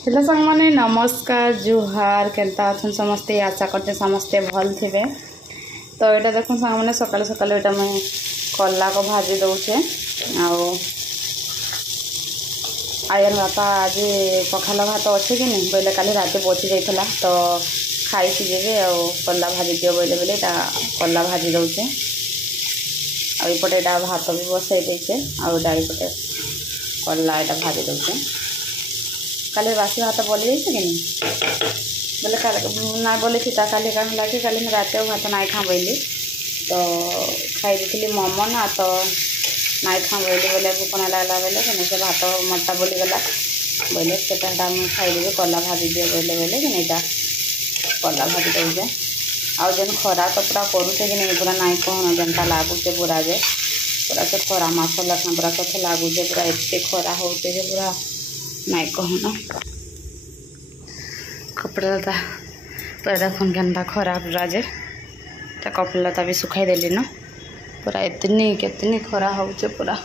Hello संग माने नमस्कार जुहार केनता अछन समस्ते आशा करते समस्ते भल थे। तो यहाँ देखो संग मैंने सकाल सकाल यहाँ मुझे कला को भाजी दौचे आयर बापा आज पखाला भात अच्छे कि नहीं बोले काली रात बची जाता तो खाई जे कला भाजी दियो बोले बोले कला भाजी दौचे आईपटे भात भी बसई देचे आईपटे कला यहाँ भाजी दौचे काली बासी भात बोली जाइए कि नहीं बोले ना बोले थी काली कहीं लगे काली मैं रात भात ना खा बोली तो खाई दी मोमो ना तो ना खा बोली बोले भूक ना लगला बोले कि से भात मटा बोली गला बोले से खाईदेवी कला भाजी दिए बोले बोले कि नहीं कला भाजी दौचे आउ जेन खरा तो पूरा करुचे कि नहीं पूरा नाई कहन जेनता लगुचे पूरा जे पूरा से खरा मास लखन पूरा कथे लगुचे पूरा एत खरा होते पूरा नाई कहन कपड़ा लता पूरा देखन केनता खरा पूरा जे कपड़ा लता भी सुखाई देली न पूरा इतनी कितनी खरा होचे पूरा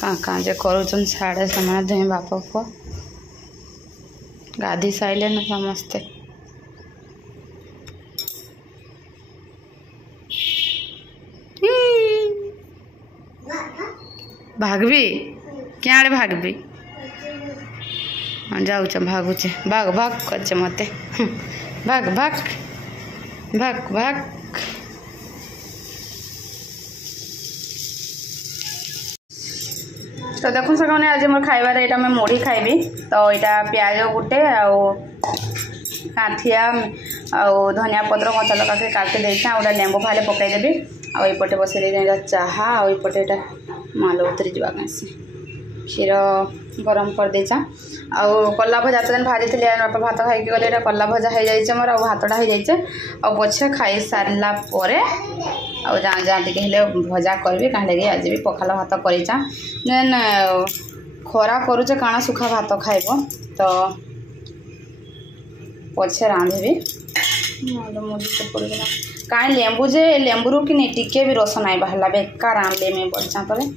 कहाँ जे करुचन साड़े से धुई बाप पुआ गाधी साइले न समस्ते भागबी क्या आड़े भागबी जाऊचे भागुचे भाग भाग करचे मते भाग भाग भाग भाग तो देखो सकाने आज मोर खाइबार यहाँ मैं मुढ़ी खाइबी तो यहाँ प्याज गुटे काठिया आउ धनिया पत्र कचा लगा के काटी देखे आउटा लेंबू फाले पकईदेवी आईपटे बसई चाहा आईपटे माल उतरी जावा क्षीर गरम कर देचा आउ कला भजा तो भाजी थी बापा भात खाई गले कला भजा हो जाए मोर भातटा हो जाए पछे खाई सारा पर जहाँ जहाँ टे भजा करी कहीं आज भी पखाला भात करा देन खरा करुचे काଣା सुखा भात खाइब तो पछे रांधि कहीं लेंबू जे लेंबू रू कि नहीं टिके भी रस नाई बाहर बेकार आनले में बच्चा पर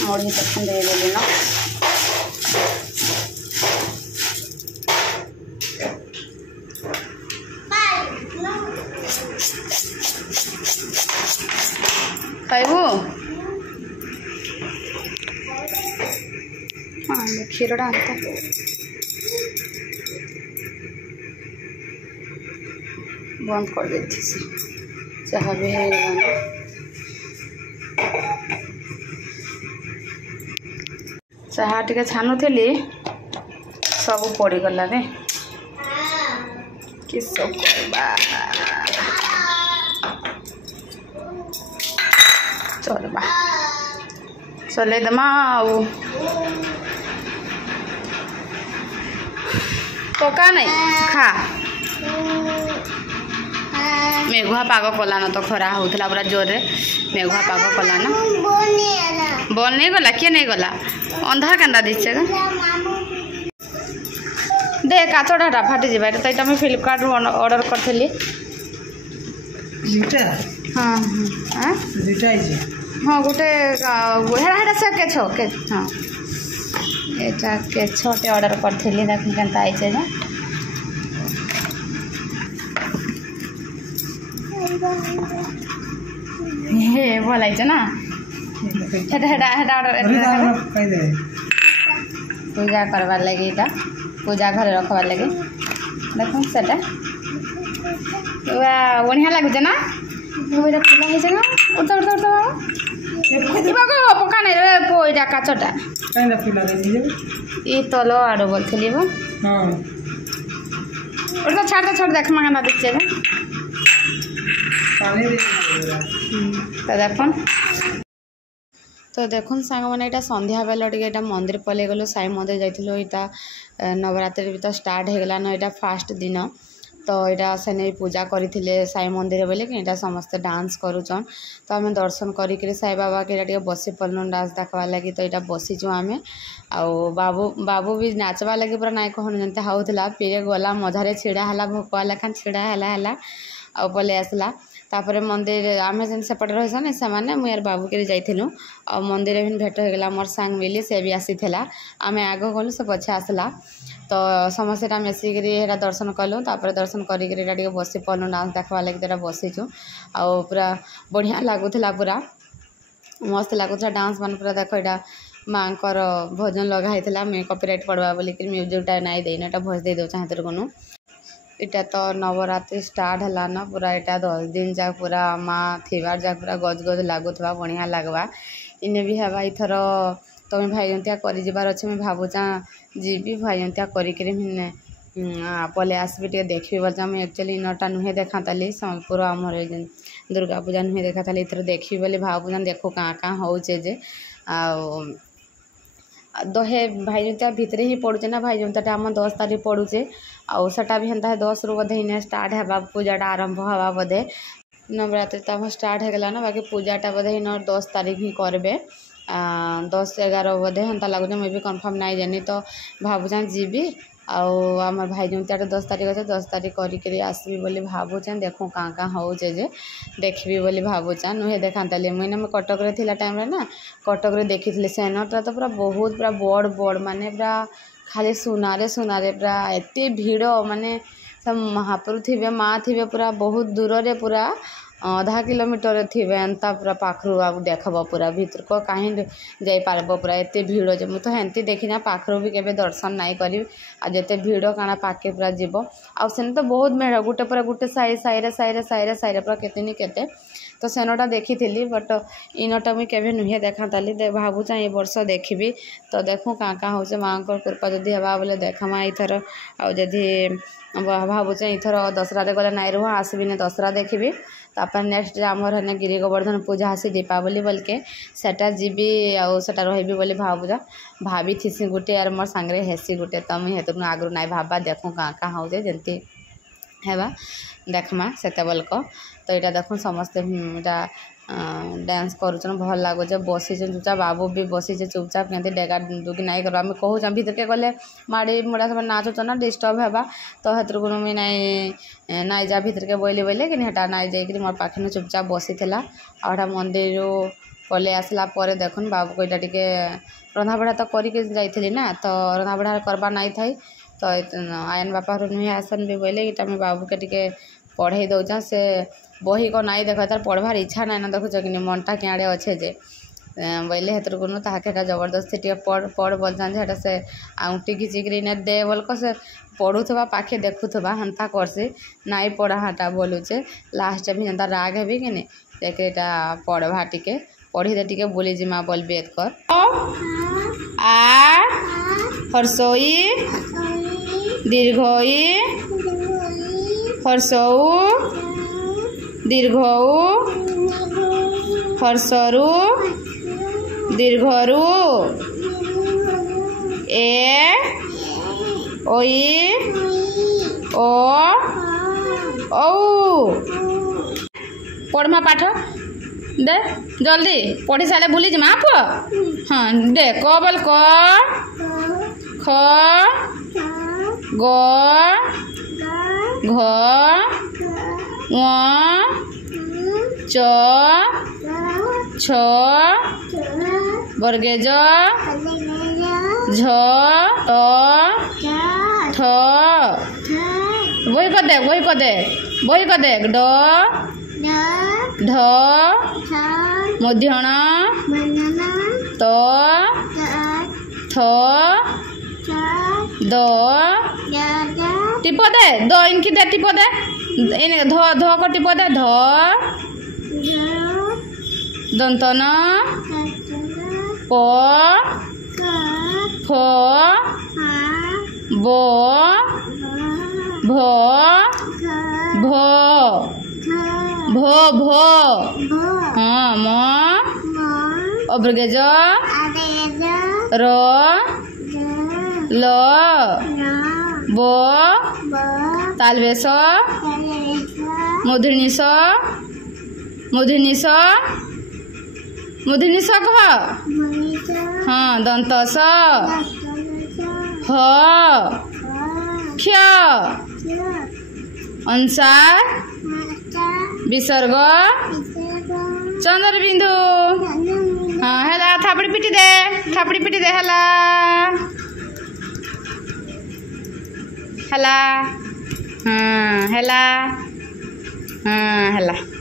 मुढ़ी तक दे देली ना खाइबू हाँ क्षीरटा आनता बंद कर देती चाह भी है चाह टे छानुली सब पड़गला रे कि सब चलबा चलेदमा पका नहीं खा मेघुआ पाग कला न तो खरा होता पूरा जोर रे मेघुआ पाग कला न बल नहीं गला किए नहीं गला अंधार केन्दा दीचे दे काचटा फाटी जाए तो यहाँ मुझे फ्लिपकार्ट ऑर्डर करी हाँ हाँ हाँ गोटे हेड़ा से केछ हाँ यहाँ केछटे ऑर्डर करी देख के आईचे हे भल आई ना पूजा करवार लगे यहाँ पूजा घर रखबार लगे देख से बढ़िया लगुचे ना फुला है ना उड़ता उड़ता उड़ता पका नहीं रे पो यहाँ काचटा ये तल आड़ बोलती उड़ता छाड़ देख मांगा दीचे तो देखुन सांग मैंने यहाँ संध्या बेल टे मंदिर पलि गलु साई मंदिर जाइलु यहाँ नवरात्रि भी तो स्टार्ट हो गलान यहाँ फास्ट दिन तो यहाँ से पूजा करते साई मंदिर बोले कि यहाँ समस्ते डांस करुचन तो आम दर्शन करी साई बाबा के टे बसी पड़न डांस देखा लगी तो यहाँ बसीचु आम आउ बाबू बाबू भी नाचवा लगे पूरा नाई कहन जमी होता पीरे गला मझारे छिड़ा है भोक लेखान छिड़ा है आ पलि आसला तापर मंदिर आम जेन सेपटे रही से मुझे बाबू के जाइलु आ मंदिर भी भेट होगा मोर सांग मिली से भी आसी आम आग गलु से पछे आसला तो समस्या मिसिक दर्शन कलु तापर दर्शन कर बसी पड़ू डांस देखा लगे बसीचु आ पूरा बढ़िया लगुला पूरा मस्त लगुला डांस मान पूरा देख यहाँ माँ भजन लगाई मैं कॉपीराइट पड़वा बोलिक म्यूजिकटा नाई देना भोज दे दूँ हाथ को इटा तो नवरात्रि स्टार्ट है न पूरा यहाँ 10 दिन जाक पूरा माँ थीबार जाक पूरा गज गज लगुवा बढ़िया लगवा इने भी हवा इथर तो मैं भाईजंतिया कर जीवार अच्छे मैं भावुचा जीवी भाईजंतिया करिक पले आसबि टे देखी बोलता मुझे एक्चुअली इनटा नुहे देखा ताली सम्बलपुर आमर दुर्गा पूजा नुहे देखा ताली इथर देखी बोली भावुचा देखो क्या क्या होचे जे दहे भाईजंतिया भितर ही पड़ुचे ना भाईजंतिया आम 10 तारीख पड़ुचे आटा भी हेन्ता 10 रु बोधे इन स्टार्ट है पूजाटा आरंभ हवा बोधे नवरात्रि तो आम स्टार्ट होगा ना बाकी पूजाटा बोधे इन 10 तारीख ही करेंगे 10-11 बोधे हेन्ता लगुच मुझे भी कन्फर्म नहीं जानी तो भावुचा जीवी आम भाईजंतिया 10 तारीख अच्छे 10 तारीख करी आसबि बोली भावुचा देखूँ क्या क्या होचे जे देखी बोली भावुचा नुहे देखा मुझे मैं कटक रे टाइम ना कटक रे देखी सेनटा तो पूरा बहुत पूरा बड़ बड़ माने पूरा खाली सुनारे सुनारे पूरा एत भीड़ माने सब महाप्रभु थे माँ थे पूरा बहुत दूर रे पूरा आधा किलोमीटर थे एंता पूरा पाखरु आग देखब पूरा भीतर को कहीं जापारब पूरा एत भीड़ जे मुझे तो हेंती देखी पाखरु भी केवे दर्शन नाई करी आते भीड़ काना पाके पूरा जीव आने तो बहुत मेढ़ गोटे पूरा गोटे साई साई साई पूरा केते केते तो सेनटा देखी थी बट इनटा मुझे केवे नुहे देखा ताली भावुचा ये वर्ष देखी तो देखूँ क्या क्या हो माँ कृपा जदि हवा बोले देखमा इथर आदि भावुचे इथर दशहरा गले नाई रुह आसबि दशहरा देखी तापर नेक्स्ट आमर है गिरी गोवर्धन पूजा आसी दीपावली बोल के सेटा जीवी आटा रही बोली भावुचा भाभी थी गोटे यार मोर सांगे हेसी गोटे तो मुझे हेतु आगु नाई भाबा देखूँ क्या क्या हो जमी है देखमा से बोलक तो यहाँ देखो समस्ते इटा डांस करुचन भल लगुचे बसी चुपचाप बाबू भी बसी चुपचाप के डेगा डुगी नाई कर आम कहूँ भीतर के गले माड़ी मुड़ा सब नाचुच ना डिस्टर्ब है तो हेतु को मुझे नाई नाई जा भीतर के बोली बोले कि हेटा नाई जाकि मोर पाखे चुपचाप बसी आटा मंदिर पले आसला देखुन बाबू को यहाँ टे रंधा बढ़ा तो करी ना तो रंधा बढ़ा करवा नाई थी तो आयन बापा नुहे आसन भी बोले इटा मैं बाबू के टे पढ़े दौचा से बही को नाई देख तार पढ़वार इच्छा ना देखुच कि मनटा क्या अच्छे जे बोले हेतर को ताके जबरदस्ती टे पढ़ बोलचान जे से आउटी घिचिकी ने दे बोलक से पढ़ुवा पाखे देखुवा हेन्ता करसी नाई पढ़ा हाटा बोलुचे लास्ट भी जेनता राग हेबी कि नहीं देखे यहाँ पढ़वा टे पढ़ी दे टे बोली जी माँ बोल बेद कर आ हर्षई दीर्घई हर्षौ दीर्घौ हर्षरु दीर्घरु ए ओई ओ औ पढ़मा पाठ दे जल्दी पढ़ी सारे भूली जा आप हाँ दे क बोल क ख ग घ ङ च छ वर्गे ज झ ट ठ वही कर दे ड ढ मध्यण त थ द टिप दे द इनकी दे टिप दे इन ध को टिप दे ध दंतन प फ ब भ भ भ भ हाँ म अब्रगेज र ल ब तालवेश मूर्धन्य स कह हाँ दंत स ह क्ष अंसार विसर्ग चंद्रबिंदु हाँ है थापड़ी पिटी दे है हाँ है